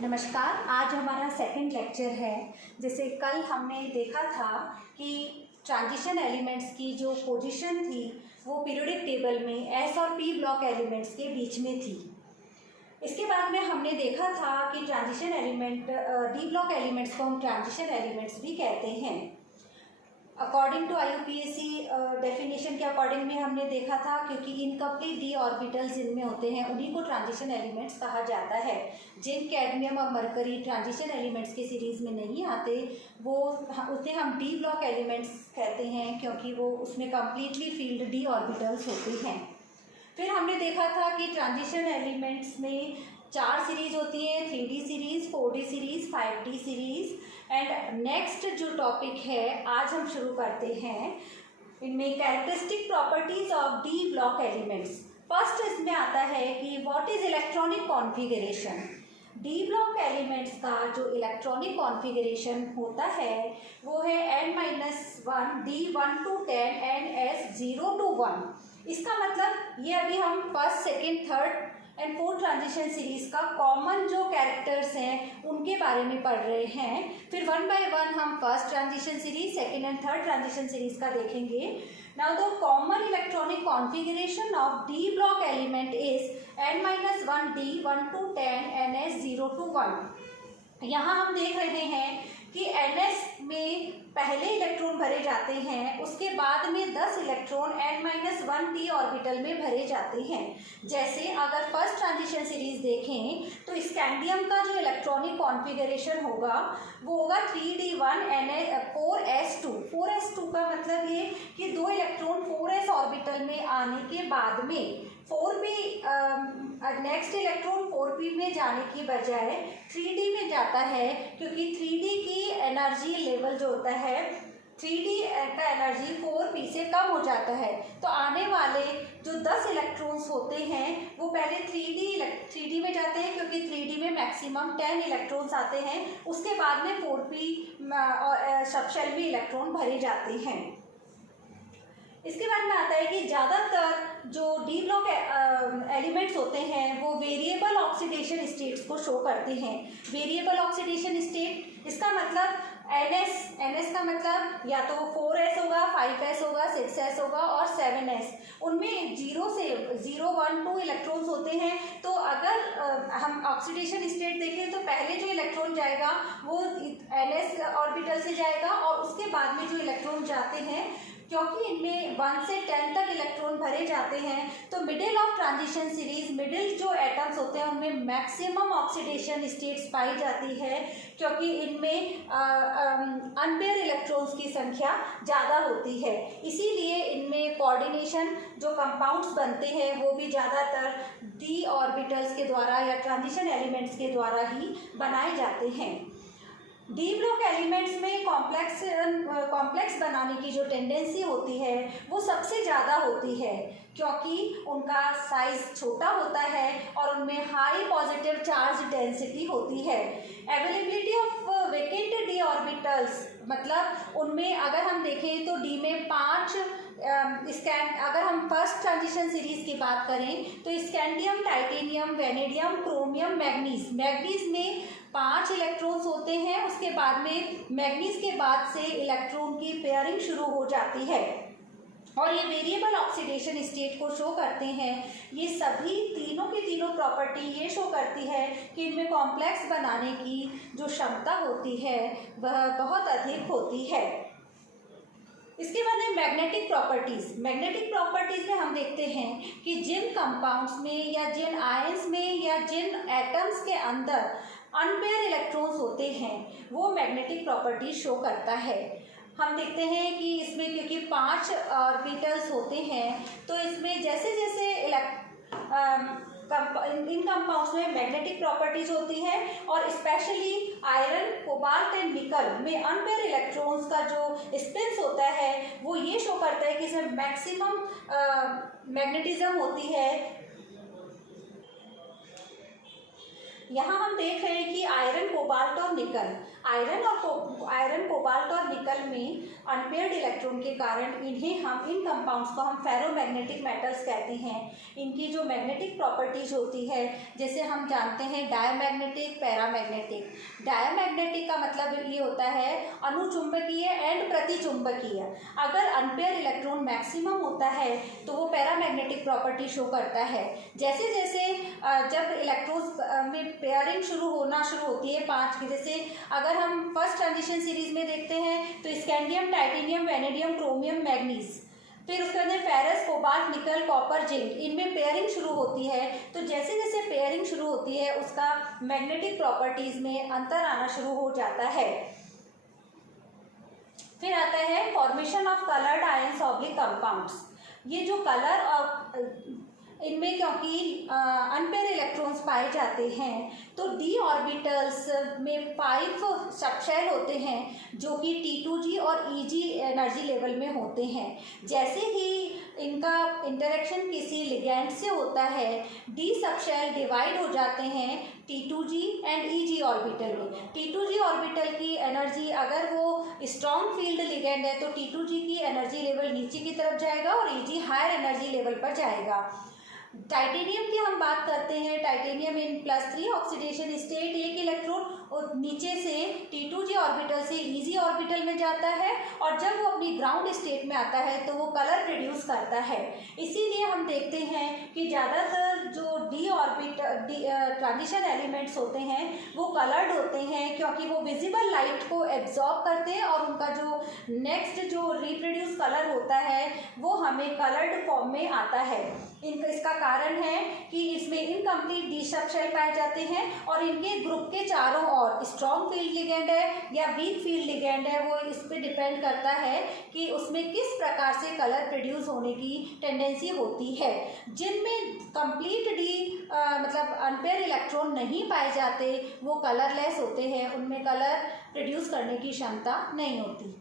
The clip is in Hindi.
नमस्कार। आज हमारा सेकंड लेक्चर है। जैसे कल हमने देखा था कि ट्रांजिशन एलिमेंट्स की जो पोजीशन थी वो पीरियोडिक टेबल में एस और पी ब्लॉक एलिमेंट्स के बीच में थी। इसके बाद में हमने देखा था कि transition element D block elements को हम ट्रांजिशन एलिमेंट्स भी कहते हैं। अकॉर्डिंग टू IUPAC डेफिनेशन के अकॉर्डिंग में हमने देखा था, क्योंकि इनकम्प्लीट डी ऑर्बिटल्स जिनमें होते हैं उन्हीं को ट्रांजिशन एलिमेंट्स कहा जाता है। जिन कैडमियम और मरकरी ट्रांजिशन एलिमेंट्स के सीरीज़ में नहीं आते वो उसे हम डी ब्लॉक एलिमेंट्स कहते हैं, क्योंकि वो उसमें कम्प्लीटली फील्ड डी ऑर्बिटल्स होते हैं। फिर हमने देखा था कि ट्रांजिशन एलिमेंट्स में 4 सीरीज होती हैं, 3D series, 4D series, 5D series. And next जो टॉपिक है आज हम शुरू करते हैं, इनमें characteristic properties of D block elements. First इसमें आता है कि what is electronic configuration. D block elements का जो इलेक्ट्रॉनिक कॉन्फ़िगरेशन होता है वो है n-1 D1 to 10 and S0 to 1। इसका मतलब ये अभी हम first, second, third and fourth transition series का कॉमन जो कैरेक्टर्स हैं उनके बारे में पढ़ रहे हैं। फिर वन बाय वन हम first transition series, second and third transition series का देखेंगे। Now the common electronic configuration of D block element is n-1 D1 to 10 and S0 to 1। यहाँ हम देख रहे हैं कि NS में पहले इलेक्ट्रॉन भरे जाते हैं, उसके बाद में 10 इलेक्ट्रॉन n-1 d ऑर्बिटल में भरे जाते हैं। जैसे अगर फर्स्ट ट्रांजिशन सीरीज देखें तो स्कैंडियम का जो इलेक्ट्रॉनिक कॉन्फ़िगरेशन होगा वो होगा 3d1 4s2। 4s2 का मतलब ये कि 2 इलेक्ट्रॉन 4s ऑर्बिटल में आने के बाद में 4p नेक्स्ट इलेक्ट्रॉन 4p में जाने की बजाय 3d में जाता है, क्योंकि 3d की एनर्जी लेवल जो होता है 3d का एनर्जी 4p से कम हो जाता है। तो आने वाले जो 10 इलेक्ट्रॉन्स होते हैं वो पहले 3d में जाते हैं, क्योंकि 3d में मैक्सिमम 10 इलेक्ट्रॉन्स आते हैं। उसके बाद में 4p सबशेल में इलेक्ट्रॉन भरे जाते हैं। इसके बाद में आता है कि ज़्यादातर जो डी ब्लॉक एलिमेंट्स होते हैं वो वेरिएबल ऑक्सीडेशन स्टेट्स को शो करते हैं। वेरिएबल ऑक्सीडेशन स्टेट, इसका मतलब NS का मतलब या तो 4s होगा, 5s होगा, 6s होगा और 7s। उनमें 0 से 0, 1, 2 इलेक्ट्रॉन्स होते हैं। तो अगर हम ऑक्सीडेशन स्टेट देखें तो पहले जो इलेक्ट्रॉन जाएगा वो NS ऑर्बिटल से जाएगा, और उसके बाद में जो इलेक्ट्रॉन जाते हैं, क्योंकि इनमें 1 से 10 तक इलेक्ट्रॉन भरे जाते हैं, तो middle of transition series middle जो एटम्स होते हैं उनमें मैक्सिमम ऑक्सीडेशन स्टेट्स पाई जाती है, क्योंकि इनमें अनपेयर इलेक्ट्रॉन्स की संख्या ज़्यादा होती है। इसीलिए इनमें कोऑर्डिनेशन जो कंपाउंड्स बनते हैं वो भी ज़्यादातर डी ऑर्बिटल्स के द्वारा या ट्रांजिशन एलिमेंट्स के द्वारा ही बनाए जाते हैं। डी ब्लॉक एलिमेंट्स में कॉम्प्लेक्स बनाने की जो टेंडेंसी होती है वो सबसे ज़्यादा होती है, क्योंकि उनका साइज छोटा होता है और उनमें हाई पॉजिटिव चार्ज डेंसिटी होती है। Availability of vacant D orbitals, मतलब उनमें अगर हम देखें तो डी में 5 अगर हम फर्स्ट ट्रांजिशन सीरीज की बात करें तो scandium, titanium, vanadium, chromium, manganese में 5 इलेक्ट्रॉन्स होते हैं। उसके बाद में मैग्नीज के बाद से इलेक्ट्रॉन की पेयरिंग शुरू हो जाती है और ये वेरिएबल ऑक्सीडेशन स्टेट को शो करते हैं। ये सभी तीनों की तीनों प्रॉपर्टी ये शो करती है कि इनमें कॉम्प्लेक्स बनाने की जो क्षमता होती है वह बहुत अधिक होती है। इसके बाद है मैग्नेटिक प्रॉपर्टीज़। मैग्नेटिक प्रॉपर्टीज़ में हम देखते हैं कि जिन कंपाउंड्स में या जिन आयंस में या जिन एटम्स के अंदर अनपेयर इलेक्ट्रॉन्स होते हैं वो मैग्नेटिक प्रॉपर्टी शो करता है। हम देखते हैं कि इसमें क्योंकि 5 ऑर्बिटल्स होते हैं तो इसमें जैसे जैसे इन कंपाउंड्स में मैग्नेटिक प्रॉपर्टीज होती है, और स्पेशली आयरन, कोबाल्ट एंड निकल में अनपेयर इलेक्ट्रॉन्स का जो स्पिन्स होता है वो ये शो करता है कि इसमें मैक्सिमम मैग्नेटिज्म होती है। यहाँ हम देख रहे हैं कि आयरन, कोबाल्ट और निकल। आयरन, कोबाल्ट और निकल में अनपेयर्ड इलेक्ट्रॉन के कारण इन कंपाउंड्स को हम फेरोमैग्नेटिक मेटल्स कहते हैं। इनकी जो मैग्नेटिक प्रॉपर्टीज होती है, जैसे हम जानते हैं डायमैग्नेटिक, पैरामैग्नेटिक। डायमैग्नेटिक का मतलब ये होता है अनुचुंबकीय एंड प्रतिचुंबकीय। अगर अनपेयर इलेक्ट्रॉन मैक्सिमम होता है तो वो पैरामैग्नेटिक प्रॉपर्टी शो करता है। जैसे जैसे जब इलेक्ट्रॉन्स में पेयरिंग शुरू होती है 5 की, जैसे अगर हम फर्स्ट ट्रांजिशन सीरीज में देखते हैं तो scandium, titanium, vanadium, chromium, manganese, फिर उसके बाद फेरस, कोबाल्ट, निकल, कॉपर, जिंक, इनमें पेयरिंग शुरू होती है। तो जैसे जैसे पेयरिंग शुरू होती है उसका मैग्नेटिक प्रॉपर्टीज में अंतर आना शुरू हो जाता है। फिर आता है formation of coloured ions oblique compounds. ये जो कलर और इनमें क्योंकि अनपेयर इलेक्ट्रॉन्स पाए जाते हैं तो डी ऑर्बिटल्स में 5 सबशेल होते हैं जो कि T2G और EG एनर्जी लेवल में होते हैं। जैसे ही इनका इंटरेक्शन किसी लिगैंड से होता है, डी सबशेल डिवाइड हो जाते हैं T2G एंड EG ऑर्बिटल में। T2G ऑर्बिटल की एनर्जी, अगर वो स्ट्रॉन्ग फील्ड लिगैंड है तो T2G की एनर्जी लेवल नीचे की तरफ जाएगा और EG हायर एनर्जी लेवल पर जाएगा। टाइटेनियम की हम बात करते हैं, टाइटेनियम इन +3 ऑक्सीडेशन स्टेट, एक इलेक्ट्रॉन और नीचे से T2G ऑर्बिटल से EG ऑर्बिटल में जाता है और जब वो अपनी ग्राउंड स्टेट में आता है तो वो कलर प्रोड्यूस करता है। इसीलिए हम देखते हैं कि ज़्यादातर जो ट्रांजिशन एलिमेंट्स होते हैं वो कलर्ड होते हैं, क्योंकि वो विजिबल लाइट को एब्जॉर्ब करते हैं और उनका जो नेक्स्ट जो रिप्रोड्यूस कलर होता है वो हमें कलर्ड फॉर्म में आता है। इसका कारण है कि इसमें इनकम्प्लीट डी सबशेल पाए जाते हैं और इनके ग्रुप के चारों ओर स्ट्रॉन्ग फील्ड लिगेंड है या वीक फील्ड लिगेंड है, वो इस पर डिपेंड करता है कि उसमें किस प्रकार से कलर प्रोड्यूस होने की टेंडेंसी होती है। जिनमें कंप्लीट डी मतलब अनपेयर इलेक्ट्रॉन नहीं पाए जाते वो कलरलेस होते हैं, उनमें कलर प्रोड्यूस करने की क्षमता नहीं होती।